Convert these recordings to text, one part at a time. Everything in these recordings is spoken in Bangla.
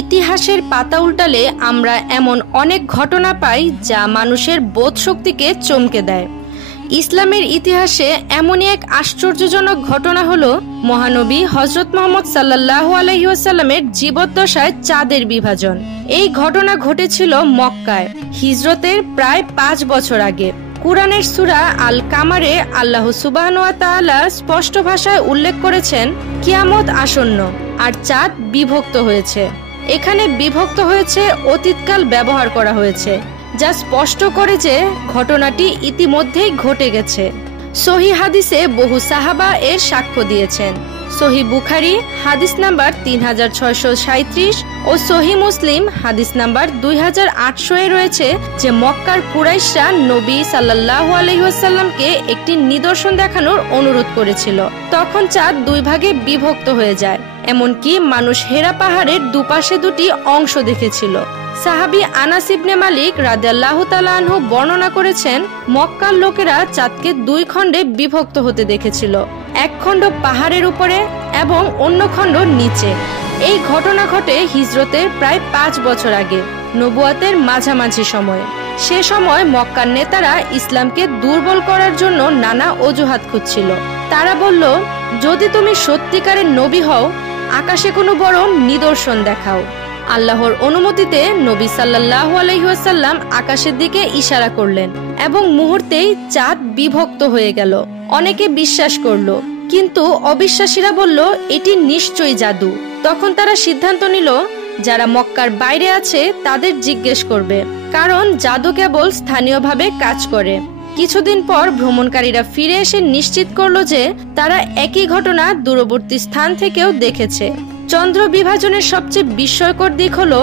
ইতিহাসের পাতা উল্টালে আমরা এমন অনেক ঘটনা পাই যা মানুষের বোধশক্তিকে চমকে দেয়। ইসলামের ইতিহাসে এমনই এক আশ্চর্যজনক ঘটনা হলো মহানবী হযরত মুহাম্মদ সাল্লাল্লাহু আলাইহি ওয়াসাল্লামের জীবদ্দশায় চাঁদের বিভাজন। এই ঘটনা ঘটেছিল মক্কায় হিজরতের প্রায় 5 বছর আগে। কুরআনের সূরা আল কামারে আল্লাহ সুবহানাহু ওয়া তাআলা স্পষ্ট ভাষায় উল্লেখ করেছেন কিয়ামত আসন্ন আর চাঁদ বিভক্ত হয়েছে। এখানে বিভক্ত হয়েছে অতীতকাল ব্যবহার করা হয়েছে, যা স্পষ্ট করে যে ঘটনাটি ইতিমধ্যেই ঘটে গেছে। সহিহ হাদিসে বহু সাহাবা এর সাক্ষ্য দিয়েছেন। সহিহ বুখারী হাদিস নাম্বার 3637 ও সহিহ মুসলিম হাদিস নাম্বার 2800 এ রয়েছে যে মক্কার কুরাইশরা নবী সাল্লাল্লাহু আলাইহি ওয়াসাল্লামকে একটি নিদর্শন দেখানোর অনুরোধ করেছিল। তখন চাঁদ 2 ভাগে বিভক্ত হয়ে যায়, এমনকি মানুষ হেরা পাহাড়ের দুপাশে 2টি অংশ দেখেছিল। সাহাবী আনাস ইবনে মালিক রাদিয়াল্লাহু তাআলা আনহু বর্ণনা করেছেন মক্কার লোকেরা চাঁদকে 2 খণ্ডে বিভক্ত হতে দেখেছিল, এক খণ্ড পাহাড়ের উপরে এবং অন্য খণ্ড নিচে। এই ঘটনা ঘটে হিজরতের প্রায় 5 বছর আগে, নবুয়াতের মাঝামাঝি সময়ে। সে সময় মক্কার নেতারা ইসলামকে দুর্বল করার জন্য নানা অজুহাত খুঁজছিল। তারা বলল, যদি তুমি সত্যিকারের নবী হও, আকাশে কোনো বড় নিদর্শন দেখাও। আল্লাহর অনুমতিতে নবী সাল্লাল্লাহু আলাইহি ওয়াসাল্লাম আকাশের দিকে ইশারা করলেন এবং মুহূর্তেই চাঁদ বিভক্ত হয়ে গেল। অনেকে বিশ্বাস করলো, কিন্তু অবিশ্বাসীরা বলল এটি নিশ্চয়ই জাদু। তখন তারা সিদ্ধান্ত নিল যারা মক্কার বাইরে আছে তাদের জিজ্ঞেস করবে, কারণ জাদু কেবল স্থানীয়ভাবে কাজ করে। কিছুদিন পর ভ্রমণকারীরা ফিরে এসে নিশ্চিত করলো যে তারা একই ঘটনা দূরবর্তী স্থান থেকেও দেখেছে। চন্দ্র বিভাজনের সবচেয়ে বিস্ময়কর দিক হলো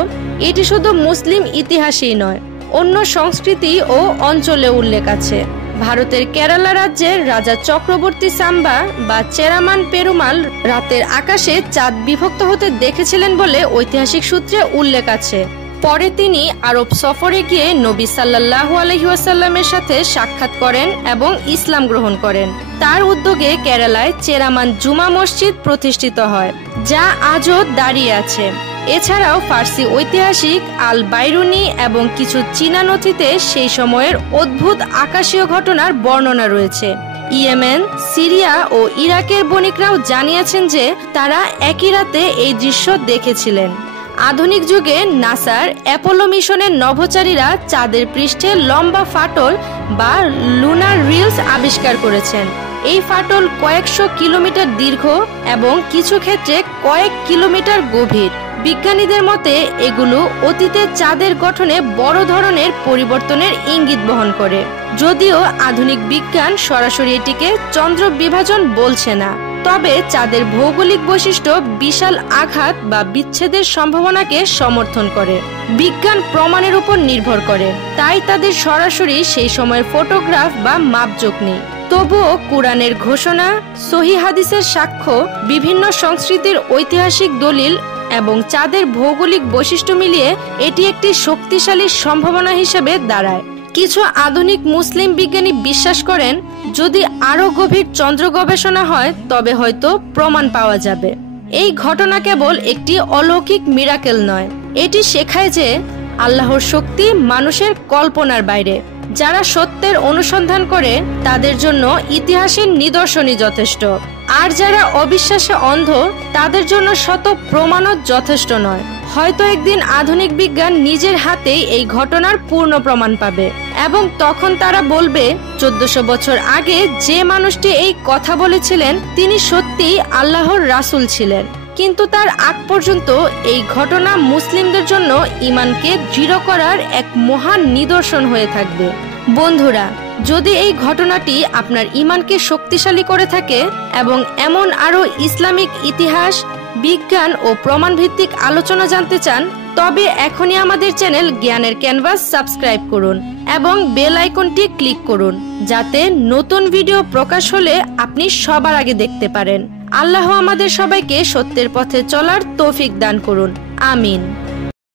এটি শুধু মুসলিম ইতিহাসেই নয়, অন্য সংস্কৃতি ও অঞ্চলে উল্লেখ আছে। ভারতের কেরালা রাজ্যের রাজা চক্রবর্তী সাম্বা বা চেরামান পেরুমাল রাতের আকাশে চাঁদ বিভক্ত হতে দেখেছিলেন বলে ঐতিহাসিক সূত্রে উল্লেখ আছে। পরে তিনি আরব সফরে গিয়ে নবী সাল্লাল্লাহু আলাইহি ওয়াসাল্লামের সাথে সাক্ষাৎ করেন এবং ইসলাম গ্রহণ করেন। তার উদ্যোগে কেরালায় চেরামান জুমা মসজিদ প্রতিষ্ঠিত হয়, যা আজও দাঁড়িয়ে আছে। এছাড়াও ফার্সি ঐতিহাসিক আল বাইরুনি এবং কিছু চীনা নথিতে সেই সময়ের অদ্ভুত আকাশীয় ঘটনার বর্ণনা রয়েছে। ইয়েমেন, সিরিয়া ও ইরাকের বণিকরাও জানিয়েছেন যে তারা একই রাতে এই দৃশ্য দেখেছিলেন। আধুনিক যুগে নাসার অ্যাপোলো মিশনের নভোচারীরা চাঁদের পৃষ্ঠে লম্বা ফাটল বা লুনার রিলস আবিষ্কার করেছেন। এই ফাটল কয়েকশো কিলোমিটার দীর্ঘ এবং কিছু ক্ষেত্রে কয়েক কিলোমিটার গভীর। বিজ্ঞানীদের মতে এগুলো অতীতে চাঁদের গঠনে বড় ধরনের পরিবর্তনের ইঙ্গিত বহন করে, যদিও আধুনিক বিজ্ঞান সরাসরি এটিকে চন্দ্র বিভাজন বলছে না। তবে চাঁদের ভৌগোলিক বৈশিষ্ট্য বিশাল আঘাত বা বিচ্ছেদের সম্ভাবনাকে সমর্থন করে। বিজ্ঞান প্রমাণের উপর নির্ভর করে, তাই তাদের সরাসরি সেই সময়ের ফটোগ্রাফ বা মাপজোক নেই। তবুও কুরআনের ঘোষণা, সহিহ হাদিসের সাক্ষ্য, বিভিন্ন সংস্কৃতির ঐতিহাসিক দলিল এবং চাঁদের ভৌগোলিক বৈশিষ্ট্য মিলিয়ে এটি একটি শক্তিশালী সম্ভাবনা হিসেবে দাঁড়ায়। কিছু আধুনিক মুসলিম বিজ্ঞানী বিশ্বাস করেন যদি আরো গভীর চন্দ্র গবেষণা হয় তবে হয়তো প্রমাণ পাওয়া যাবে। এই ঘটনা কেবল একটি অলৌকিক মিরাকেল নয়, এটি শেখায় যে আল্লাহর শক্তি মানুষের কল্পনার বাইরে। যারা সত্যের অনুসন্ধান করে তাদের জন্য ইতিহাসের নিদর্শনই যথেষ্ট, আর যারা অবিশ্বাসে অন্ধ তাদের জন্য শত প্রমাণও যথেষ্ট নয়। হয়তো একদিন আধুনিক বিজ্ঞান নিজের হাতেই এই ঘটনার পূর্ণ প্রমাণ পাবে এবং তখন তারা বলবে 1400 বছর আগে যে মানুষটি এই কথা বলেছিলেন তিনি সত্যিই আল্লাহর রাসূল ছিলেন। কিন্তু তার আগ পর্যন্ত এই ঘটনা মুসলিমদের জন্য ঈমানকে দৃঢ় করার এক মহান নিদর্শন হয়ে থাকবে। বন্ধুরা, যদি এই ঘটনাটি আপনার ঈমানকে শক্তিশালী করে থাকে এবং এমন আরো ইসলামিক ইতিহাস, বিজ্ঞান ও প্রমাণ ভিত্তিক আলোচনা জানতে চান, তবে এখনই আমাদের চ্যানেল জ্ঞানের ক্যানভাস সাবস্ক্রাইব করুন এবং বেল আইকনটি ক্লিক করুন, যাতে নতুন ভিডিও প্রকাশ হলে আপনি সবার আগে দেখতে পারেন। আল্লাহ আমাদের সবাইকে সত্যের পথে চলার তৌফিক দান করুন। আমিন।